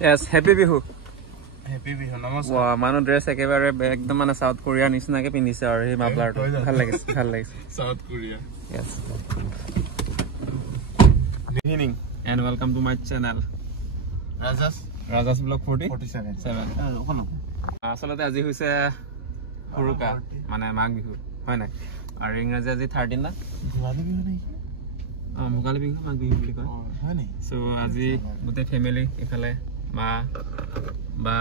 Yes, happy Bihu. Happy Bihu. Namaskar. Wow, manu dress ekebare ekdom mane South Korea nisna ke pindise aru ei maflar to bhal lagise. South Korea. Yes. Good evening and welcome to my channel. Rajas vlog 47. Asolate aji hoise huruka mane mag bihu hoy na aru ingraji aji 13 na Bhogale Bihu nei Bhogale Bihu mag bihu boli koy hoy nei so aji gote family efale ma ba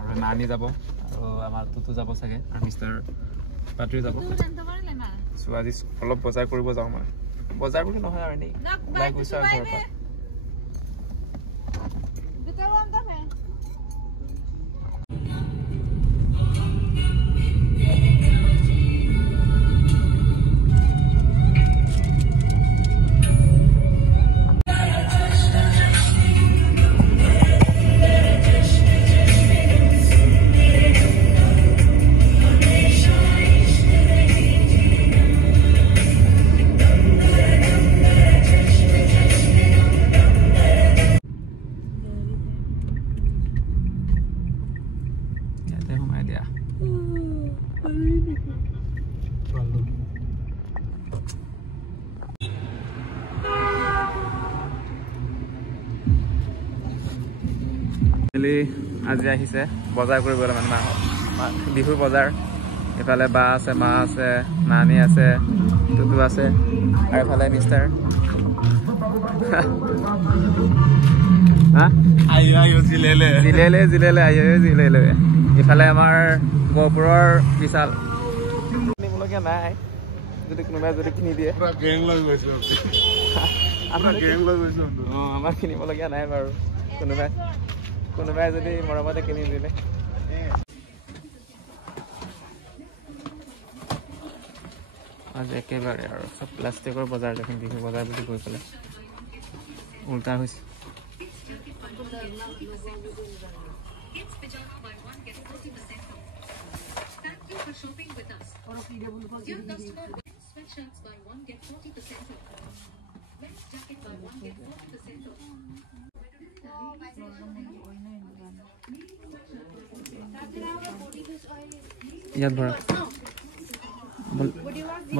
aru nani jabo aru amar tutu jabo sage aru Mr. Patri jabo so aji olop bozar koribo jaw ma bozar boli nohoy aru nei like we saw ঘৰ আজি আহিছে বজাৰ কৰিবলৈ মানে বিহুৰ বজাৰ এফালে বা আছে মা আছে নানি আছে তুতু আছে আৰু এফালে মিষ্টাৰ জিলেলে ইফালে আমাৰ গহপুৰৰ বিশাল কিনিবলগীয়া নাই যদি কোনোবাই যদি কিনি দিয়ে আমাৰ কিনিবলগীয়া নাই বাৰু কোনোবাই যদি মৰমতে কিনি দিলে আজি একেবাৰে আৰু চব প্লাষ্টিকৰ বজাৰ দেখোন বিহু বজাৰ বুলি কৈ পেলাই উল্টা হৈছে ইয়াত ভৰা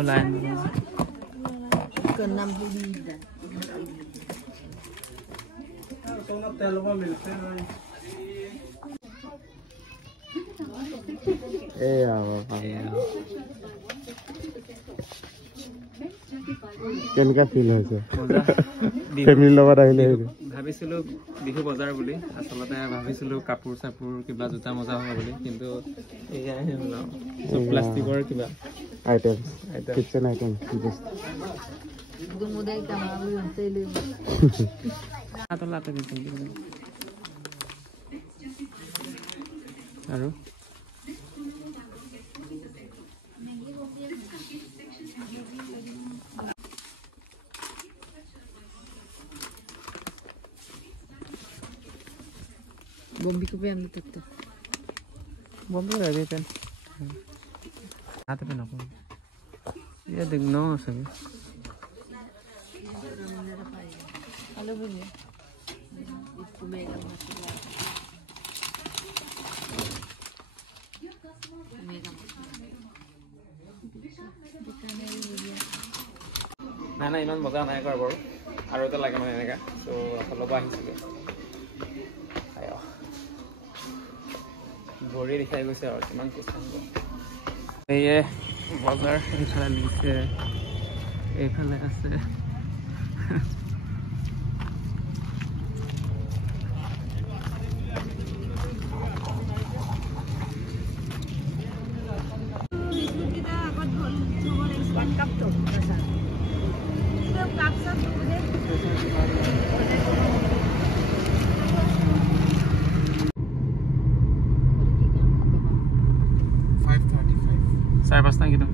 লাইন কেনেকা ফিল হৈছে ফেমিলিৰ লগত আহিলে ভাবিছিলো বিহু বজাৰ বুলি আচলতে ভাবিছিলো কাপোৰ চাপোৰ কিবা জোতা মোজা হ'ব বুলি কিন্তু এয়াহে হ'ল চব প্লাষ্টিকৰ কিবা আইটেমছ কিচেন আইটেম আৰু Bombi ko ba ang lutot? Bombi na rin. Ate pa na ko. Iya digno sabi. Ano ba niya? Kumega mo sila. Kumega mo. Nana iman bজাৰ নাই কৰা বাৰু আৰু এটা লাগে মানে এনেকা সো ফলবা আহিছিলে ভৰি দেখাই গৈছে আৰু কিমান কিমান এইয়ে বজাৰ এইফালে লিখে এইফালে আছে Saya pasti gitu.